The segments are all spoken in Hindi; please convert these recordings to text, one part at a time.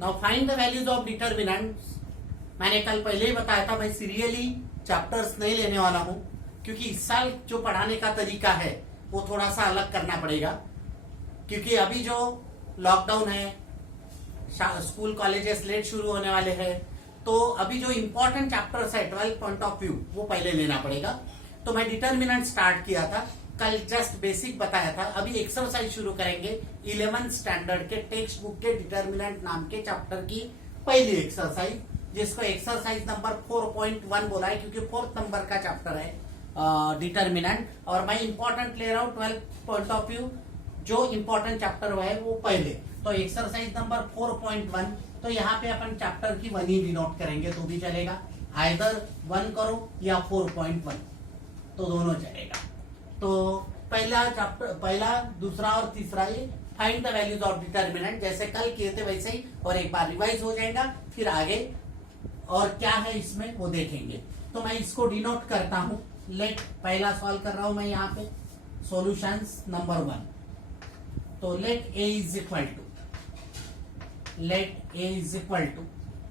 Now find the values of determinants. मैंने कल पहले ही बताया था मैं सीरियली चैप्टर्स नहीं लेने वाला हूं, क्योंकि इस साल जो पढ़ाने का तरीका है वो थोड़ा सा अलग करना पड़ेगा, क्योंकि अभी जो लॉकडाउन है, स्कूल कॉलेजेस लेट शुरू होने वाले हैं, तो अभी जो इंपॉर्टेंट चैप्टर्स है 12 पॉइंट ऑफ व्यू वो पहले लेना पड़ेगा। तो मैं डिटर्मिनेंट स्टार्ट किया था कल, जस्ट बेसिक बताया था। अभी एक्सरसाइज शुरू करेंगे 11th स्टैंडर्ड के टेक्स्ट बुक के डिटर्मिनेंट नाम के चैप्टर की पहली एक्सरसाइज, जिसको एक्सरसाइज नंबर 4.1 बोला है, क्योंकि 4th नंबर का चैप्टर है डिटर्मिनेंट। और मैं इंपॉर्टेंट ले रहा हूं 12 पॉइंट ऑफ व्यू, जो इंपॉर्टेंट चैप्टर हुआ है वो पहले। तो एक्सरसाइज नंबर 4.1, तो यहाँ पे अपन चैप्टर की 1 ही डिनोट करेंगे तो भी चलेगा, आइदर 1 करो या 4.1, तो दोनों चलेगा। तो पहला चैप्टर, पहला, दूसरा और तीसरा ये find the values of determinant, जैसे कल किए थे वैसे ही, और एक बार रिवाइज हो जाएगा, फिर आगे और क्या है इसमें वो देखेंगे। तो मैं इसको डिनोट करता हूं, लेट, पहला सॉल्व कर रहा हूं मैं यहाँ पे, सॉल्यूशंस नंबर 1। तो let a is equal to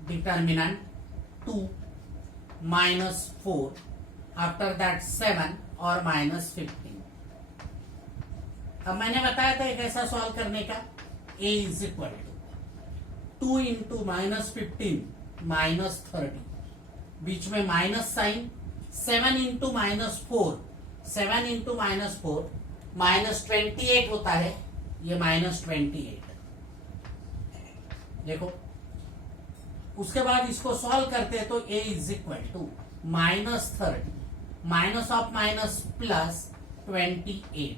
determinant 2 -4, after that 7 और -15। अब मैंने बताया था एक ऐसा सॉल्व करने का, a is equal to 2 into -15 -30, बीच में माइनस साइन, 7 इंटू -4, 7 इंटू -4 -28 होता है, ये -28 देखो। उसके बाद इसको सॉल्व करते हैं तो a is equal to -30 minus of minus plus 28।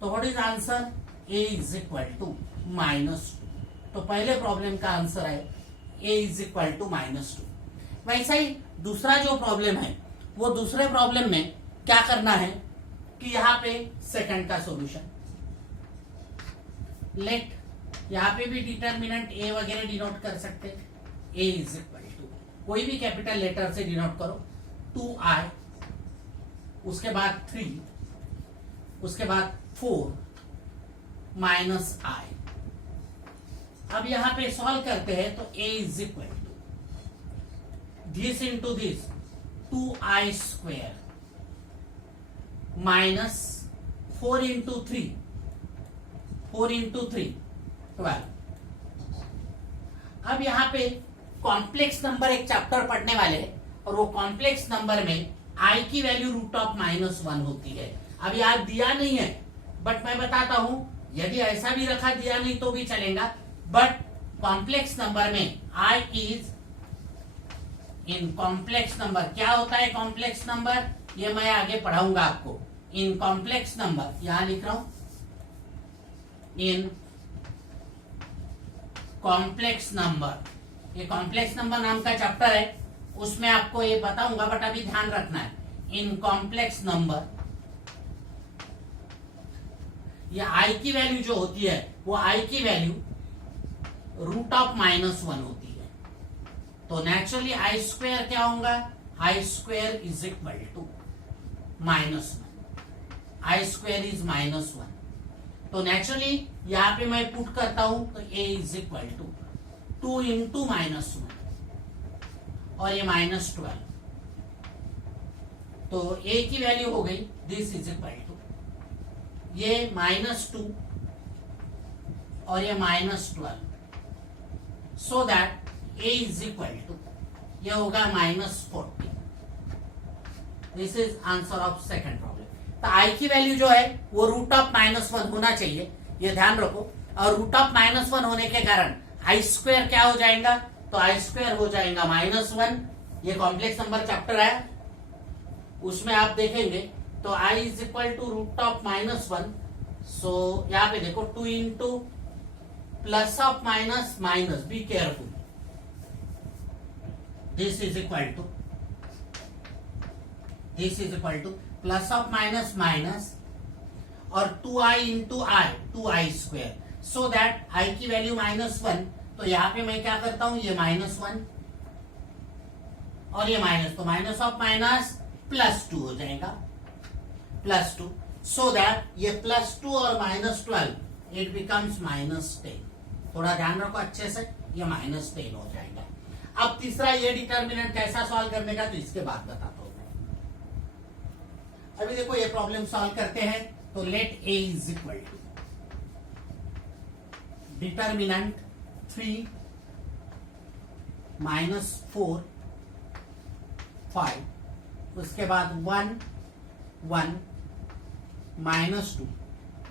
तो what is answer? a is equal to -2। तो पहले प्रॉब्लम का आंसर है a इज इक्वल टू -2। वैसा ही दूसरा जो प्रॉब्लम है, वो दूसरे प्रॉब्लम में क्या करना है कि यहाँ पे सेकंड का सॉल्यूशन, लेट, यहाँ पे भी डिटर्मिनेंट a वगैरह डिनोट कर सकते हैं, a इज इक्वल टू कोई भी कैपिटल लेटर से डिनोट करो, 2i, उसके बाद 3, उसके बाद 4 माइनस i। अब यहां पे सॉल्व करते हैं तो a is equal to this into this 2i square minus 4 into 3, 12। अब यहां पे कॉम्प्लेक्स नंबर एक चैप्टर पढ़ने वाले हैं, और वो कॉम्प्लेक्स नंबर में i की वैल्यू √(-1) होती है। अब यार दिया नहीं है, बट मैं बताता हूं, यदि ऐसा भी रखा दिया नहीं तो भी चलेगा, बट कॉम्प्लेक्स नंबर में i is in complex number. क्या होता है कॉम्प्लेक्स नंबर, ये मैं आगे पढ़ाऊंगा आपको। इन कॉम्प्लेक्स नंबर, यहां लिख रहा हूं, इन कॉम्प्लेक्स नंबर, ये कॉम्प्लेक्स नंबर नाम का चैप्टर है, उसमें आपको ये बताऊंगा, बट अभी ध्यान रखना है, इन कॉम्प्लेक्स नंबर ये i की वैल्यू जो होती है, वो i की वैल्यू √(-1) होती है। तो नेचुरली i स्क्वायर क्या होगा, i square is equal to -1, i square is -1। तो नेचुरली यहां पे मैं पुट करता हूं तो a is equal to 2 into -1 और ये -12। तो a की वैल्यू हो गई, दिस इज इक्वल टू ये -2 और ये -12, so that a is equal to ये होगा -40। This is answer of second problem. तो i की वैल्यू जो है वो √(-1) होना चाहिए, ये ध्यान रखो। और √(-1) होने के कारण i स्क्वायर क्या हो जाएगा, तो i स्क्वायर हो जाएगा -1। ये कॉम्प्लेक्स नंबर चैप्टर है, उसमें आप देखेंगे तो i इज इक्वल टू √(-1). सो यहाँ पे देखो 2 into plus of minus minus, be careful, this is equal two plus of minus minus और 2i into i, 2i square, so that i की वैल्यू -1। तो यहाँ पे मैं क्या करता हूं, ये -1 और ये माइनस, तो माइनस ऑफ माइनस +2 हो जाएगा, +2, सो दैट ये +2 और -12 इट बिकम्स -10। थोड़ा ध्यान रखो अच्छे से, ये -10 हो जाएगा। अब तीसरा ये डिटर्मिनेंट कैसा सॉल्व करने का, तो इसके बाद बताता हूं मैं। अभी देखो ये प्रॉब्लम सॉल्व करते हैं, तो let a is equal to determinant 3 -4 5, उसके बाद 1 1 -2,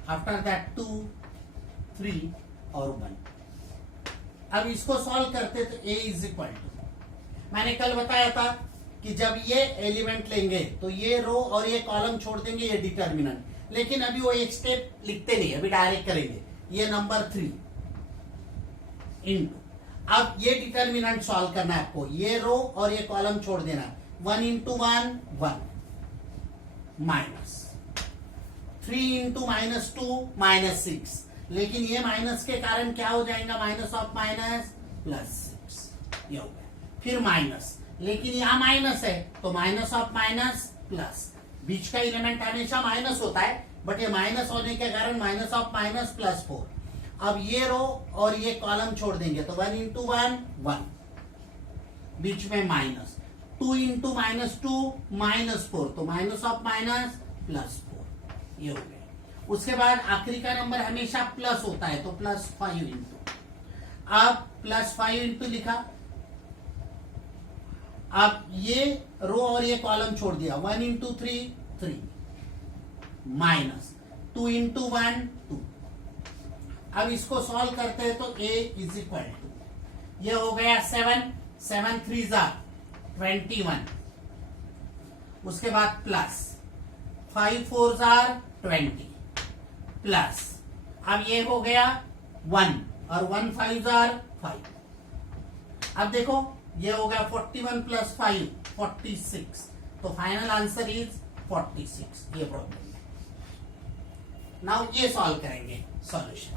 आफ्टर दैट 2 3 और 1। अब इसको सॉल्व करते तो a इज इक्वल टू, मैंने कल बताया था कि जब ये एलिमेंट लेंगे तो ये रो और ये कॉलम छोड़ देंगे, ये डिटर्मिनेंट, लेकिन अभी वो एक स्टेप लिखते नहीं, अभी डायरेक्ट करेंगे। ये नंबर 3 इंटू, अब ये डिटर्मिनेंट सॉल्व करना है आपको, ये रो और ये कॉलम छोड़ देना है। 1 इंटू 1 1 माइनस 3 इंटू -2 -6, लेकिन ये माइनस के कारण क्या हो जाएगा, माइनस ऑफ माइनस +6, ये हो गया। फिर माइनस, लेकिन यहां माइनस है तो माइनस ऑफ माइनस प्लस, बीच का एलिमेंट हमेशा माइनस होता है, बट ये माइनस होने के कारण माइनस ऑफ माइनस +4। अब ये रो और ये कॉलम छोड़ देंगे तो 1 इंटू 1 1, बीच में माइनस, 2 इंटू -2 -4, तो माइनस ऑफ माइनस +4, ये हो गया। उसके बाद आखिरी का नंबर हमेशा प्लस होता है, तो +5 इंटू, अब +5 इंटू लिखा। अब ये रो और ये कॉलम छोड़ दिया, 1 इंटू 3 3 माइनस 2 इंटू 1 2। अब इसको सॉल्व करते हैं तो a इज इक्वल टू, ये हो गया 7 7 3 21, उसके बाद प्लस 5 4 20 प्लस, अब ये हो गया 1 और 1 5 5। अब देखो ये हो गया 41 + 5 46, तो फाइनल आंसर इज 46, ये प्रॉब्लम है। नाउ ये सॉल्व करेंगे सॉल्यूशन,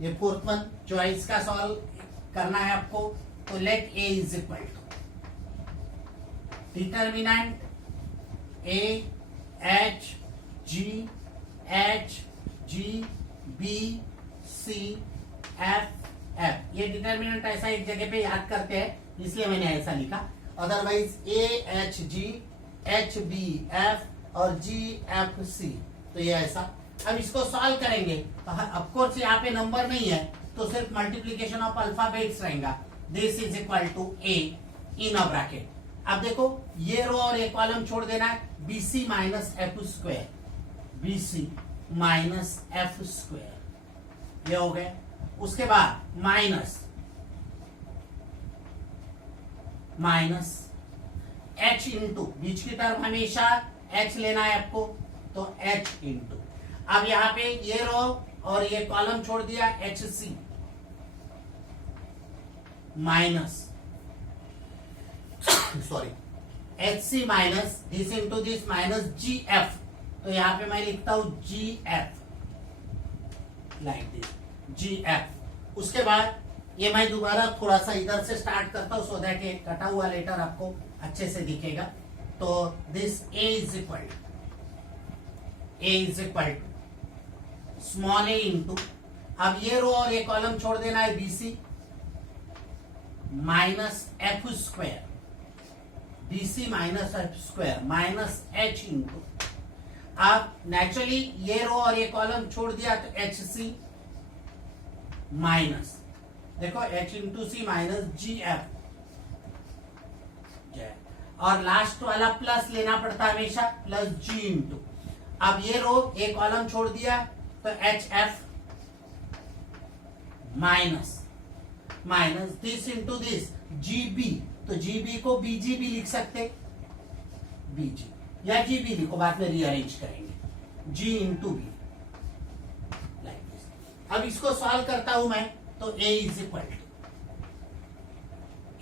ये फोर्थ वन चॉइस का सॉल्व करना है आपको, तो let a is equal to determinant a h g h g b c f f, ये डिटर्मिनेंट ऐसा एक जगह पे याद करते हैं इसलिए मैंने ऐसा लिखा, otherwise a h g h b f और g f c, तो ये ऐसा। अब इसको सॉल्व करेंगे तो ऑफ कोर्स यहाँ पे नंबर नहीं है, तो सिर्फ मल्टीप्लीकेशन ऑफ अल्फाबेट्स रहेगा। This is equal to a in a bracket. अब देखो ये रो और ये कॉलम छोड़ देना है, bc minus F square, bc minus F square, ये हो गया। उसके बाद माइनस माइनस h इंटू, बीच की तरफ हमेशा h लेना है आपको, तो h इंटू, अब यहां पे ये रो और ये कॉलम छोड़ दिया, hc minus sorry hc minus this into this minus gf, तो यहां पे मैं लिखता हूं gf लाइक दिस gf। उसके बाद ये मैं दोबारा थोड़ा सा इधर से स्टार्ट करता हूं सो दैट ये कटा हुआ लेटर आपको अच्छे से दिखेगा। तो this a is equal to small a into, अब ये रो और ये कॉलम छोड़ देना है, bc minus F square, bc minus F square minus h into, अब नेचुरली ये रो और ये कॉलम छोड़ दिया तो hc माइनस, देखो h इंटू सी माइनस जी एफ, और लास्ट वाला प्लस लेना पड़ता है हमेशा, प्लस g इंटू, अब ये रो ये कॉलम छोड़ दिया तो H F minus minus this into this GB, तो जीबी को बीजी भी लिख सकते, बीजी या जीबी लिखो, बाद में रीअरेंज करेंगे, g into b like this. अब इसको सॉल्व करता हूं मैं, तो a is equal to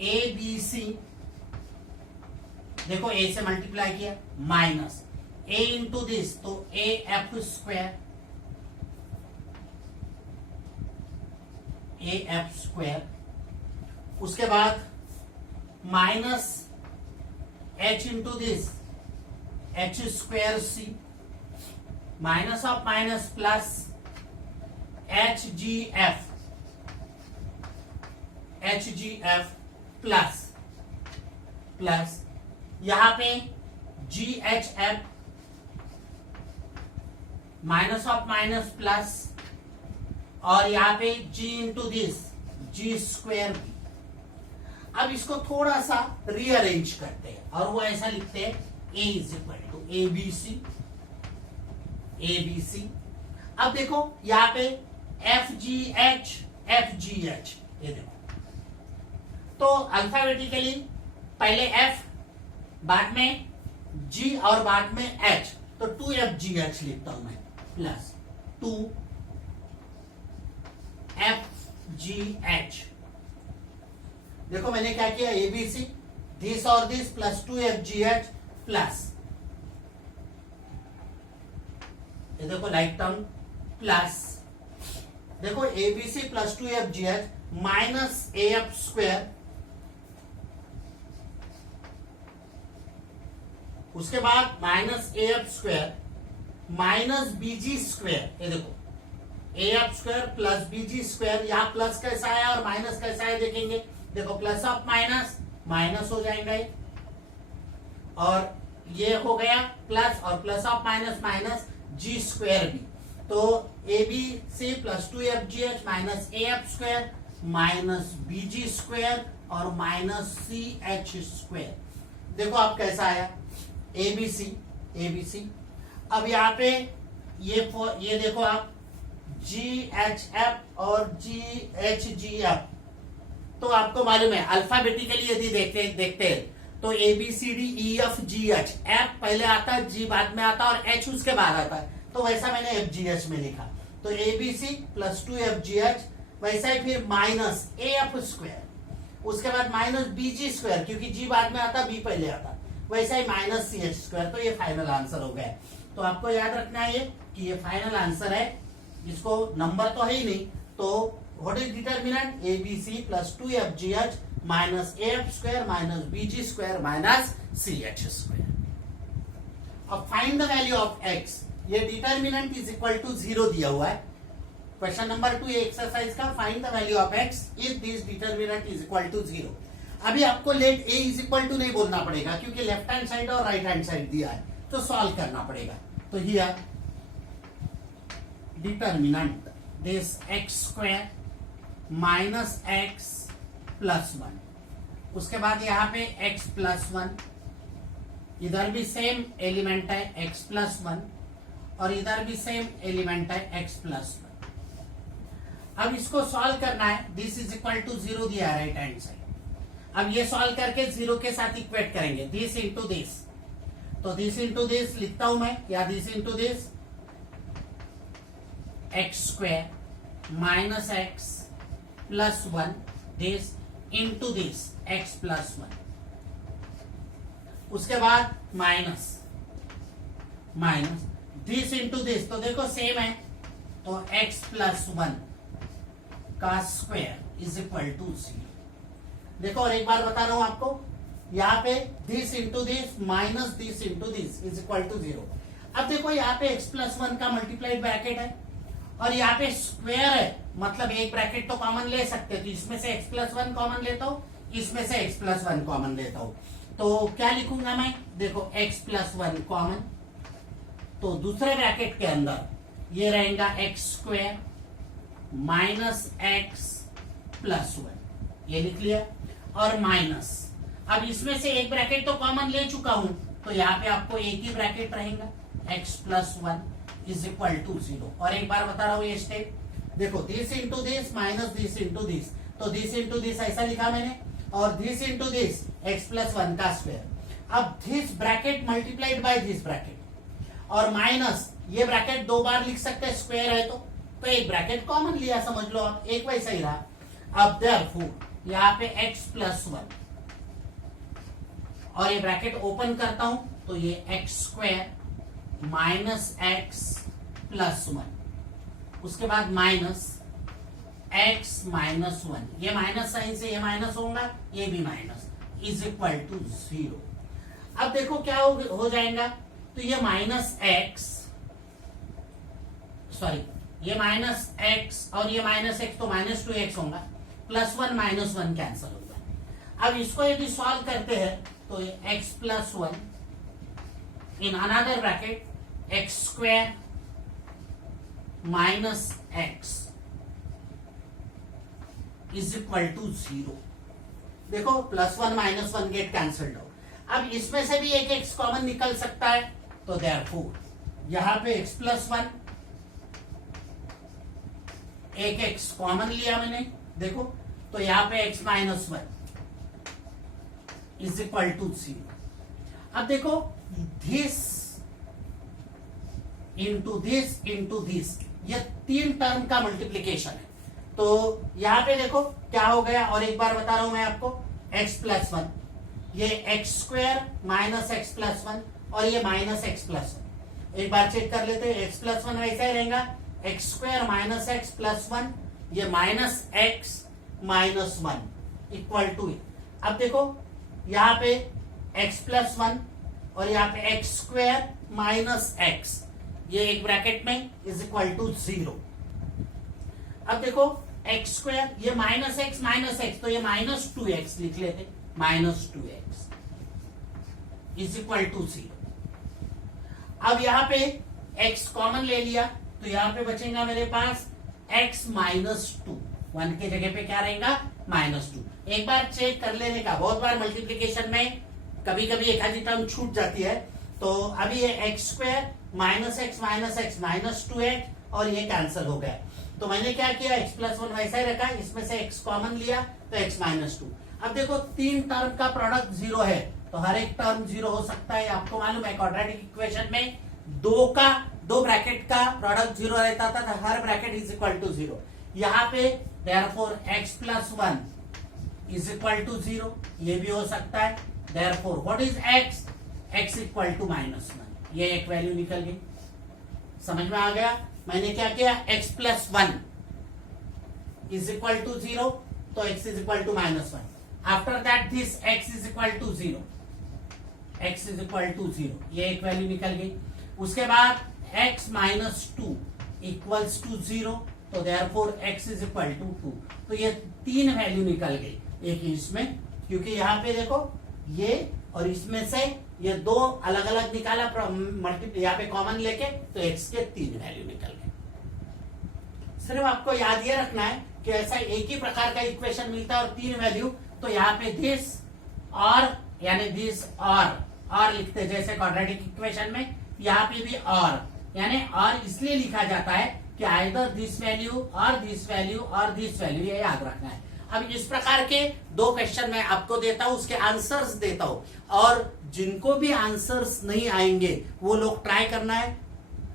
a b c, देखो a से मल्टीप्लाई किया, माइनस a इंटू दिस, तो a f square, a f square, उसके बाद minus h into this h square सी, minus of minus plus HGF plus यहां पे GHF minus of minus plus, और यहां पे G into this G square भी। अब इसको थोड़ा सा रीअरेंज करते हैं और वो ऐसा लिखते हैं A is equal to ABC। अब देखो यहां पे FGH ये देखो, तो अल्फाबेटिकली पहले F, बाद में G और बाद में H, तो 2FGH लिखता हूं मैं, प्लस 2FGH। देखो मैंने क्या किया, ABC दिस और दिस प्लस 2FGH प्लस, ये देखो लाइक टर्म प्लस, देखो ABC plus 2FGH minus AF square, उसके बाद minus AF square minus BG square. ये देखो AF square plus BG square, यहां प्लस कैसा है और माइनस कैसा है देखेंगे। देखो प्लस ऑफ माइनस माइनस हो जाएगा ये, और ये हो गया प्लस, और plus of minus minus G square भी, तो ABC plus 2FGH minus AF square minus BG square और माइनस CH स्क्वायर। देखो आप कैसा आया ABC। अब यहाँ पे ये देखो आप GHF और GHGF, तो आपको मालूम है अल्फाबेटिकली यदि देखते हैं तो ABCDEFGH, F पहले आता है, G बाद में आता है और H उसके बाद आता है, तो वैसा मैंने FGH में लिखा। तो ABC प्लस 2FGH, वैसा ही फिर माइनस AF स्क्वायर, उसके बाद माइनस BG स्क्वायर, क्योंकि G बाद में आता, B पहले आता, वैसा ही माइनस CH स्क्वायर। तो ये फाइनल आंसर हो गया। तो आपको याद रखना है कि ये फाइनल आंसर है, इसको नंबर तो है ही नहीं, तो what is determinant, ABC plus 2FGH minus AF square minus BG square minus CH square. अब find the value of x, ये डिटर्मिनेंट इज इक्वल टू 0 दिया हुआ है। क्वेश्चन नंबर 2 एक्सरसाइज का, find the value of x if this determinant is equal to 0। अभी आपको let a is equal to नहीं बोलना पड़ेगा, क्योंकि लेफ्ट हैंड साइड और राइट हैंड साइड दिया है, तो सॉल्व करना पड़ेगा। तो here determinant this x square minus x plus 1, उसके बाद यहाँ पे x प्लस 1, इधर भी सेम एलिमेंट है x प्लस 1, और इधर भी सेम एलिमेंट है x प्लस 1। अब इसको सॉल्व करना है, दिस इज इक्वल टू 0 दिया है राइट हैंड साइड। अब ये सॉल्व करके 0 के साथ इक्वेट करेंगे, दिस इंटू दिस, तो दिस इंटू दिस लिखता हूं मैं, या this into this x square minus x plus 1, this into this x plus 1, उसके बाद माइनस दिस इंटू दिस, तो देखो सेम है, तो x प्लस 1 का स्क्वायर इज इक्वल टू 0। देखो और एक बार बता रहा हूं आपको, यहाँ पे this into this minus this into this is equal to 0। अब देखो यहाँ पे x प्लस 1 का मल्टीप्लाइड ब्रैकेट है, और यहाँ पे स्क्वायर है, मतलब एक ब्रैकेट तो कॉमन ले सकते हैं, तो इसमें से x प्लस 1 कॉमन लेता हूं, इसमें से x प्लस 1 कॉमन लेता हूं, तो क्या लिखूंगा मैं, देखो x प्लस 1 कॉमन, तो दूसरे ब्रैकेट के अंदर ये रहेगा x square minus x plus 1, ये लिख लिया, और माइनस, अब इसमें से एक ब्रैकेट तो कॉमन ले चुका हूं, तो यहाँ पे आपको एक ही ब्रैकेट रहेगा, x plus 1 is equal to 0। और एक बार बता रहा हूं ये स्टेप, देखो this into this minus this into this, तो दिस इंटू दिस ऐसा लिखा मैंने, और this into this x plus 1 का स्क्वायर। अब this bracket multiplied by this bracket, और माइनस ये ब्रैकेट 2 बार लिख सकते हैं, स्क्वायर है तो एक ब्रैकेट कॉमन लिया, समझ लो आप, एक वैसा ही रहा। अब देयरफॉर यहाँ पे x प्लस 1, और ये ब्रैकेट ओपन करता हूं, तो ये x square minus x plus 1, उसके बाद माइनस x माइनस 1, ये माइनस साइन से ये माइनस होगा, ये भी माइनस, इज इक्वल टू 0। अब देखो क्या हो जाएगा, तो ये माइनस x, सॉरी ये माइनस एक्स और ये माइनस एक्स तो माइनस 2x होगा, प्लस 1 माइनस 1 कैंसिल होगा। अब इसको यदि सॉल्व करते हैं तो ये x plus 1 in another bracket x square minus x is equal to 0। देखो प्लस 1 माइनस 1 गेट कैंसल्ड हो। अब इसमें से भी एक x कॉमन निकल सकता है, तो देयरफॉर यहां पे x प्लस 1 एक x कॉमन लिया मैंने, देखो तो यहां पे x minus 1 is equal to 0। अब देखो दिस इंटू दिस ये 3 टर्म का मल्टीप्लीकेशन है। तो यहां पे देखो क्या हो गया, और एक बार बता रहा हूं मैं आपको, x प्लस 1 ये x square minus x plus 1 और ये माइनस एक्स प्लस 1। एक बार चेक कर लेते हैं, x प्लस 1 वैसा ही रहेगा, x square minus x plus 1 ये minus x minus 1 equal to. अब देखो यहां पे x प्लस 1 और यहां पे एक्स स्क्वायर माइनस एक्स, ये एक ब्रैकेट में इज इक्वल टू 0। अब देखो एक्स स्क्वायर ये माइनस एक्स तो ये माइनस 2x लिख लेते, minus 2x is equal to 0। अब यहां पे x कॉमन ले लिया तो यहां पे बचेगा मेरे पास x माइनस 2, 1 के जगह पे क्या रहेगा माइनस 2। एक बार चेक कर लेने का, बहुत बार मल्टीप्लीकेशन में कभी कभी एक आधी टर्म छूट जाती है। तो अभी ये x square minus x minus 2x और ये कैंसिल हो गया। तो मैंने क्या किया, x प्लस 1 वैसा ही रखा, इसमें से x कॉमन लिया तो x माइनस 2। अब देखो 3 टर्म का प्रोडक्ट 0 है, तो हर एक टर्म 0 हो सकता है। आपको मालूम है क्वाड्रेटिक इक्वेशन में दो ब्रैकेट का प्रोडक्ट 0 रहता था, तो हर ब्रैकेट इज इक्वल टू 0। यहाँ पे therefore x plus 1 is equal to 0, ये भी हो सकता है। Therefore what is x equal to minus 1, ये एक वैल्यू निकल गई। समझ में आ गया? मैंने क्या किया, x plus 1 is equal to 0, तो x is equal to minus 1। After that this x is equal to 0, x is equal to 0, ये एक वैल्यू निकल गई। उसके बाद x माइनस 2 इक्वल्स टू 0, तो therefore x is equal to 2। तो ये 3 वैल्यू निकल गई, एक इसमें, क्योंकि यहाँ पे देखो ये और इसमें से ये 2 अलग अलग निकाला, यहाँ पे कॉमन लेके, तो x के 3 वैल्यू निकल गए। सिर्फ आपको याद ये रखना है कि ऐसा एक ही प्रकार का इक्वेशन मिलता है और 3 वैल्यू, तो यहाँ पे दिस और यानी दिस और लिखते जैसे क्वाड्रेटिक इक्वेशन में, यहाँ पे भी और यानी और इसलिए लिखा जाता है कि आइदर दिस वैल्यू और दिस वैल्यू और दिस वैल्यू, ये याद रखना है। अब इस प्रकार के 2 क्वेश्चन मैं आपको देता हूं, उसके आंसर्स देता हूं, और जिनको भी आंसर्स नहीं आएंगे वो लोग ट्राई करना है,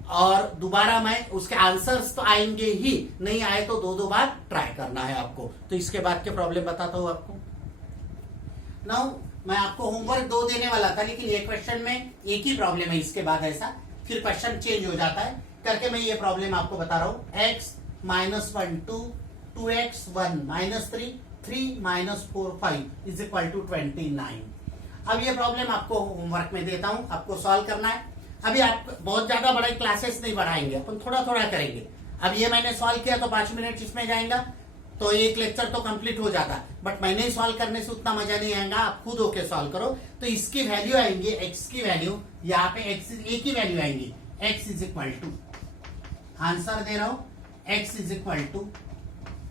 और दोबारा मैं उसके आंसर्स तो आएंगे ही, नहीं आए तो 2 बार ट्राई करना है आपको। तो इसके बाद के प्रॉब्लम बताता हूं आपको। नाउ मैं आपको होमवर्क 2 देने वाला था, लेकिन ये क्वेश्चन में एक ही प्रॉब्लम है, इसके बाद ऐसा फिर क्वेश्चन चेंज हो जाता है करके मैं ये प्रॉब्लम आपको बता रहा हूं। x minus 1 2 2x 1 minus 3 3 minus 4 5 is equal to 29। अब ये प्रॉब्लम आपको होमवर्क में देता हूं, आपको सॉल्व करना है। अभी आप बहुत ज्यादा बड़े क्लासेस नहीं बढ़ाएंगे, अपन थोड़ा थोड़ा करेंगे। अब ये मैंने सॉल्व किया तो 5 मिनट इसमें जाएगा, तो एक लेक्चर तो कंप्लीट हो जाता, बट मैंने सॉल्व करने से उतना मजा नहीं आएगा। आप खुद होके सॉल्व करो, तो इसकी वैल्यू आएंगी, x की वैल्यू, यहाँ पे x एक ही वैल्यू आएंगी, x is equal to, answer दे रहा हूं, x is equal to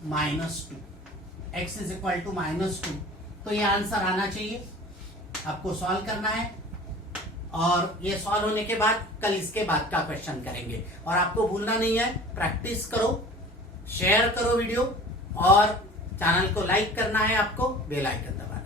minus 2, x is equal to minus 2। तो ये आंसर आना चाहिए, आपको सॉल्व करना है, और ये सॉल्व होने के बाद कल इसके बाद का क्वेश्चन करेंगे। और आपको भूलना नहीं है, प्रैक्टिस करो, शेयर करो वीडियो, और चैनल को लाइक करना है, आपको बेल आइकन दबाना है।